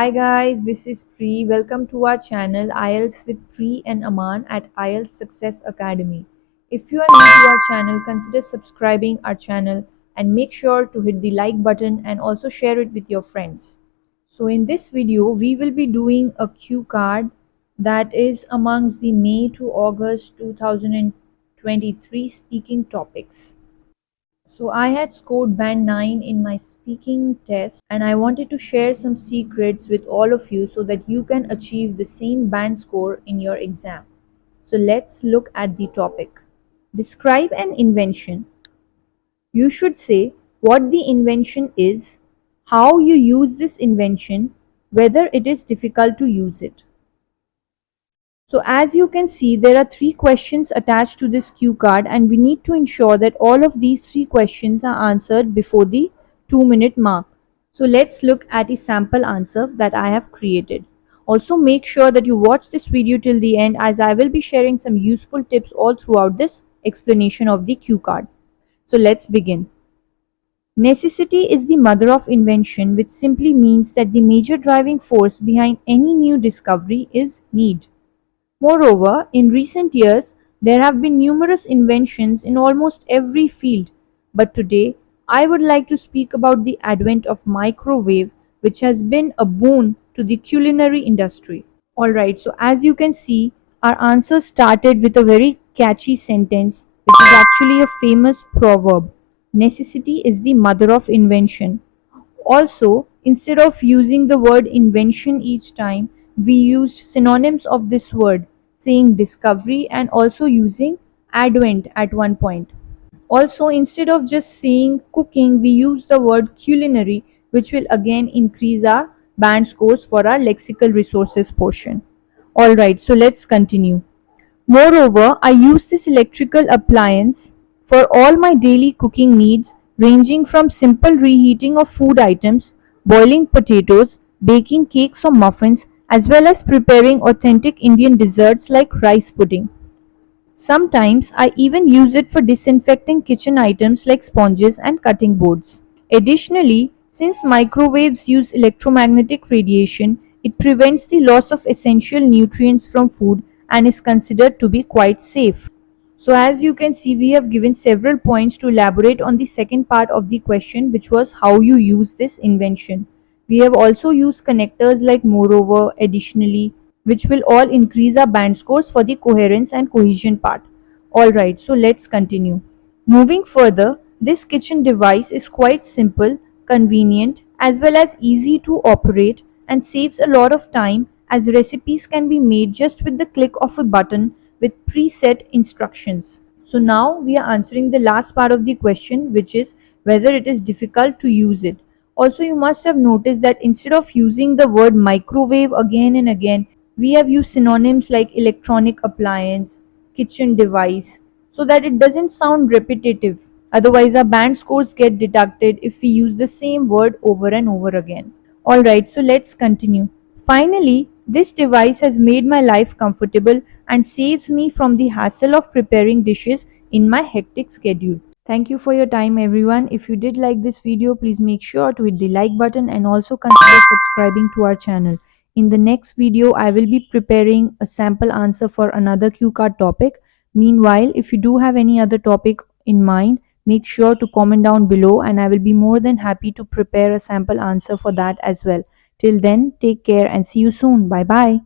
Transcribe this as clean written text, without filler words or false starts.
Hi guys, this is Pri. Welcome to our channel IELTS with Pri and Aman at IELTS Success Academy. If you are new to our channel, consider subscribing our channel and make sure to hit the like button and also share it with your friends. So in this video, we will be doing a cue card that is amongst the May to August 2023 speaking topics. So I had scored band 9 in my speaking test and I wanted to share some secrets with all of you so that you can achieve the same band score in your exam. So let's look at the topic. Describe an invention. You should say what the invention is, how you use this invention, whether it is difficult to use it. So as you can see, there are 3 questions attached to this cue card and we need to ensure that all of these 3 questions are answered before the 2-minute mark. So let's look at a sample answer that I have created. Also make sure that you watch this video till the end as I will be sharing some useful tips all throughout this explanation of the cue card. So let's begin. Necessity is the mother of invention, which simply means that the major driving force behind any new discovery is need. Moreover, in recent years, there have been numerous inventions in almost every field, but today I would like to speak about the advent of microwave, which has been a boon to the culinary industry. Alright, so as you can see, our answer started with a very catchy sentence, which is actually a famous proverb. Necessity is the mother of invention. Also, instead of using the word invention each time, we used synonyms of this word, saying discovery and also using advent at one point. Also, instead of just saying cooking, we use the word culinary, which will again increase our band scores for our lexical resources portion. Alright, so let's continue. Moreover, I use this electrical appliance for all my daily cooking needs, ranging from simple reheating of food items, boiling potatoes, baking cakes or muffins, as well as preparing authentic Indian desserts like rice pudding. Sometimes I even use it for disinfecting kitchen items like sponges and cutting boards. Additionally, since microwaves use electromagnetic radiation, it prevents the loss of essential nutrients from food and is considered to be quite safe. So as you can see, we have given several points to elaborate on the second part of the question, which was how you use this invention. We have also used connectors like moreover, additionally, which will all increase our band scores for the coherence and cohesion part. Alright, so let's continue. Moving further, this kitchen device is quite simple, convenient, as well as easy to operate and saves a lot of time as recipes can be made just with the click of a button with preset instructions. So now we are answering the last part of the question, which is whether it is difficult to use it. Also, you must have noticed that instead of using the word microwave again and again, we have used synonyms like electronic appliance, kitchen device, so that it doesn't sound repetitive. Otherwise, our band scores get deducted if we use the same word over and over again. Alright, so let's continue. Finally, this device has made my life comfortable and saves me from the hassle of preparing dishes in my hectic schedule. Thank you for your time everyone. If you did like this video, please make sure to hit the like button and also consider subscribing to our channel. In the next video, I will be preparing a sample answer for another cue card topic. Meanwhile, if you do have any other topic in mind, make sure to comment down below and I will be more than happy to prepare a sample answer for that as well. Till then, take care and see you soon. Bye bye.